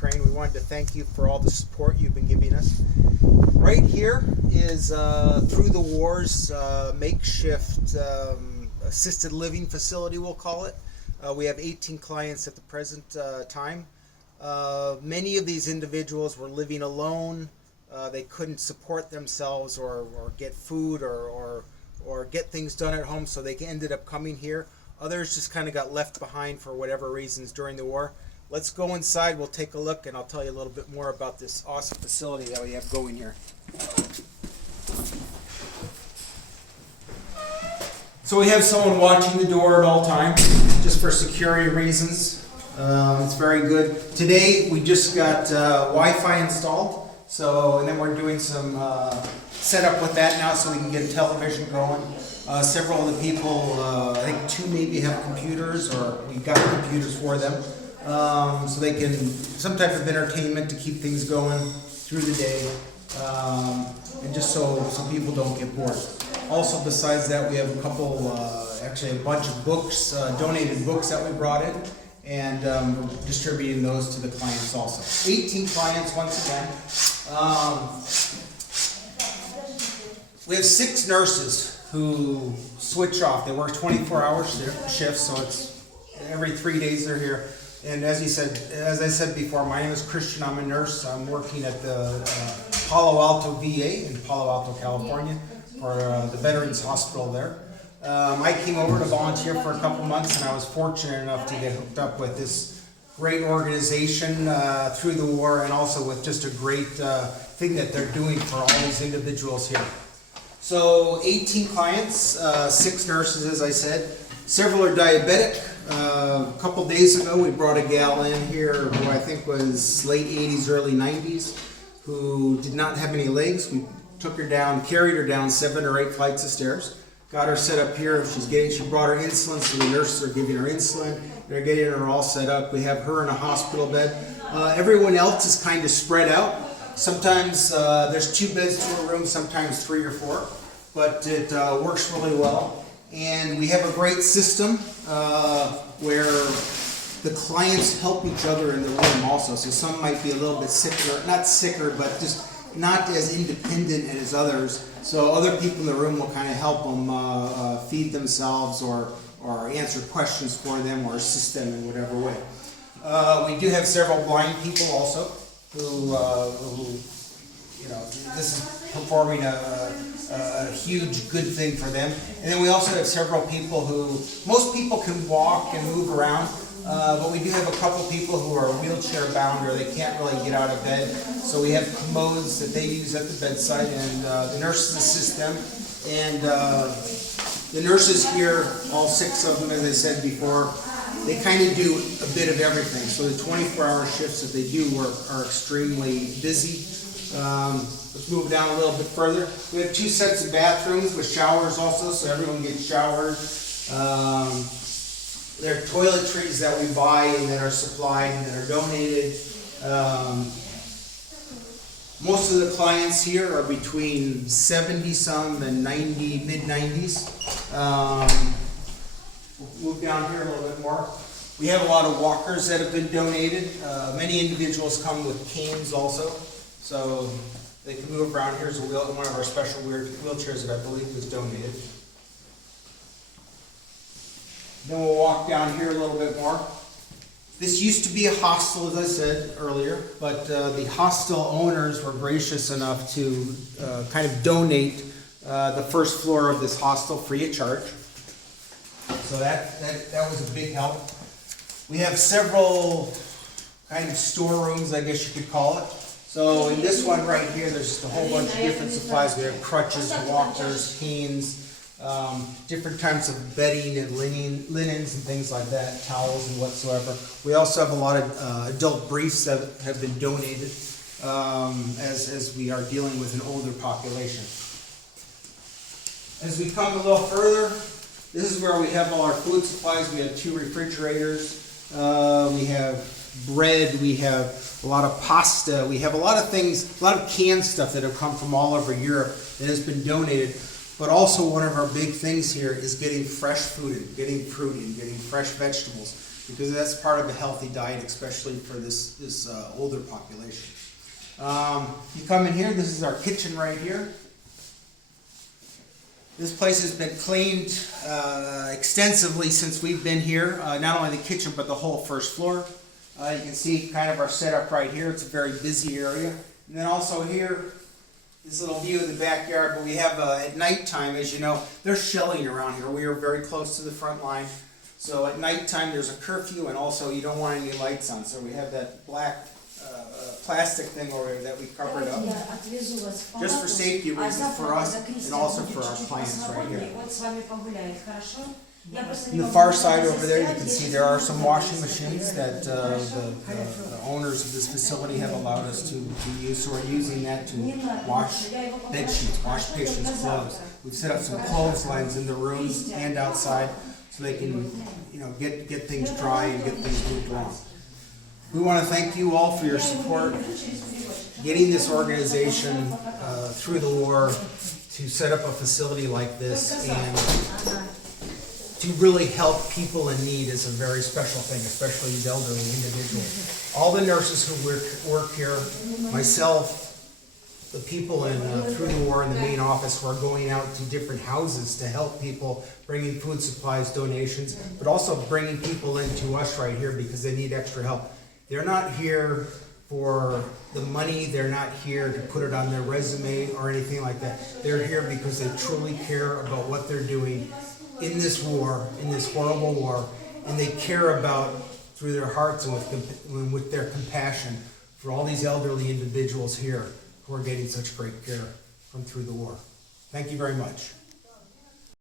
Ukraine. We wanted to thank you for all the support you've been giving us. Right here is Through the Wars makeshift assisted living facility, we'll call it. We have 18 clients at the present time. Many of these individuals were living alone. They couldn't support themselves or get food or get things done at home, so they ended up coming here. Others just kind of got left behind for whatever reasons during the war. Let's go inside, we'll take a look, and I'll tell you a little bit more about this awesome facility that we have going here. So we have someone watching the door at all times, just for security reasons. It's very good. Today we just got Wi-Fi installed, and then we're doing some setup with that now so we can get a television going. Several of the people, I think 2 maybe have computers, or we've got computers for them, so they can, some type of entertainment to keep things going through the day, and just so people don't get bored. Also, besides that, we have a couple, actually a bunch of books, donated books that we brought in, and we're distributing those to the clients also. 18 clients once again. We have 6 nurses who switch off. They work 24-hour shifts, so it's every 3 days they're here. And as I said before, my name is Christian. I'm a nurse. I'm working at the Palo Alto VA in Palo Alto, California, for the Veterans Hospital there. I came over to volunteer for a couple months, and I was fortunate enough to get hooked up with this great organization through the war, and also with just a great thing that they're doing for all these individuals here. So 18 clients, 6 nurses, as I said. Several are diabetic. A couple days ago, we brought a gal in here who I think was late 80s, early 90s, who did not have any legs. We took her down, carried her down 7 or 8 flights of stairs, got her set up here. She brought her insulin, so the nurses are giving her insulin. They're getting her all set up. We have her in a hospital bed. Everyone else is kind of spread out. Sometimes there's 2 beds to a room, sometimes 3 or 4, but it works really well. And we have a great system where the clients help each other in the room also. So some might be a little bit sicker, not sicker, but just not as independent as others. So other people in the room will kind of help them feed themselves or answer questions for them or assist them in whatever way. We do have several blind people also who this is performing a huge good thing for them. And then we also have several people who, most people can walk and move around, but we do have a couple people who are wheelchair bound or they can't really get out of bed. So we have commodes that they use at the bedside, and the nurses assist them. And the nurses here, all 6 of them, as I said before, they kind of do a bit of everything. So the 24-hour shifts that they do are extremely busy. Let's move down a little bit further. We have 2 sets of bathrooms with showers also, so everyone gets showered. There are toiletries that we buy and that are supplied and that are donated. Most of the clients here are between 70-some and 90, mid-90s. We'll move down here a little bit more. We have a lot of walkers that have been donated. Many individuals come with canes also, so they can move around. Here's one of our special wheelchairs that I believe was donated. Then we'll walk down here a little bit more. This used to be a hostel, as I said earlier, but the hostel owners were gracious enough to kind of donate the first floor of this hostel free of charge. So that was a big help. We have several kind of storerooms, I guess you could call it. So in this one right here, there's just a whole bunch of different supplies. We have crutches, walkers, canes, different types of bedding and linens and things like that, towels and whatsoever. We also have a lot of adult briefs that have been donated as we are dealing with an older population. As we come a little further, this is where we have all our food supplies. We have 2 refrigerators. We have bread. We have a lot of pasta. We have a lot of things, a lot of canned stuff that have come from all over Europe that has been donated. But also one of our big things here is getting fresh food and getting fruit and getting fresh vegetables. because that's part of a healthy diet, especially for this older population. You come in here, this is our kitchen right here. This place has been cleaned extensively since we've been here, not only the kitchen but the whole first floor. You can see kind of our setup right here. It's a very busy area. And then also here, this little view of the backyard, but we have at nighttime, as you know, there's shelling around here. We are very close to the front line. So at nighttime there's a curfew, and also you don't want any lights on. So we have that black plastic thing over there that we covered up, just for safety reasons for us and also for our clients right here. On the far side over there, you can see there are some washing machines that the owners of this facility have allowed us to use. So we're using that to wash bed sheets, wash patients' clothes. We've set up some clotheslines in the rooms and outside so they can, get things dry and get things moved along. We want to thank you all for your support, getting this organization through the war to set up a facility like this, and to really help people in need is a very special thing, especially these elderly individuals. All the nurses who work here, myself, the people through the war in the main office who are going out to different houses to help people, bringing food supplies, donations, but also bringing people into us right here because they need extra help. They're not here for the money, they're not here to put it on their resume or anything like that. They're here because they truly care about what they're doing in this war, in this horrible war, and they care about, through their hearts and with their compassion, for all these elderly individuals here who are getting such great care from through the war. Thank you very much.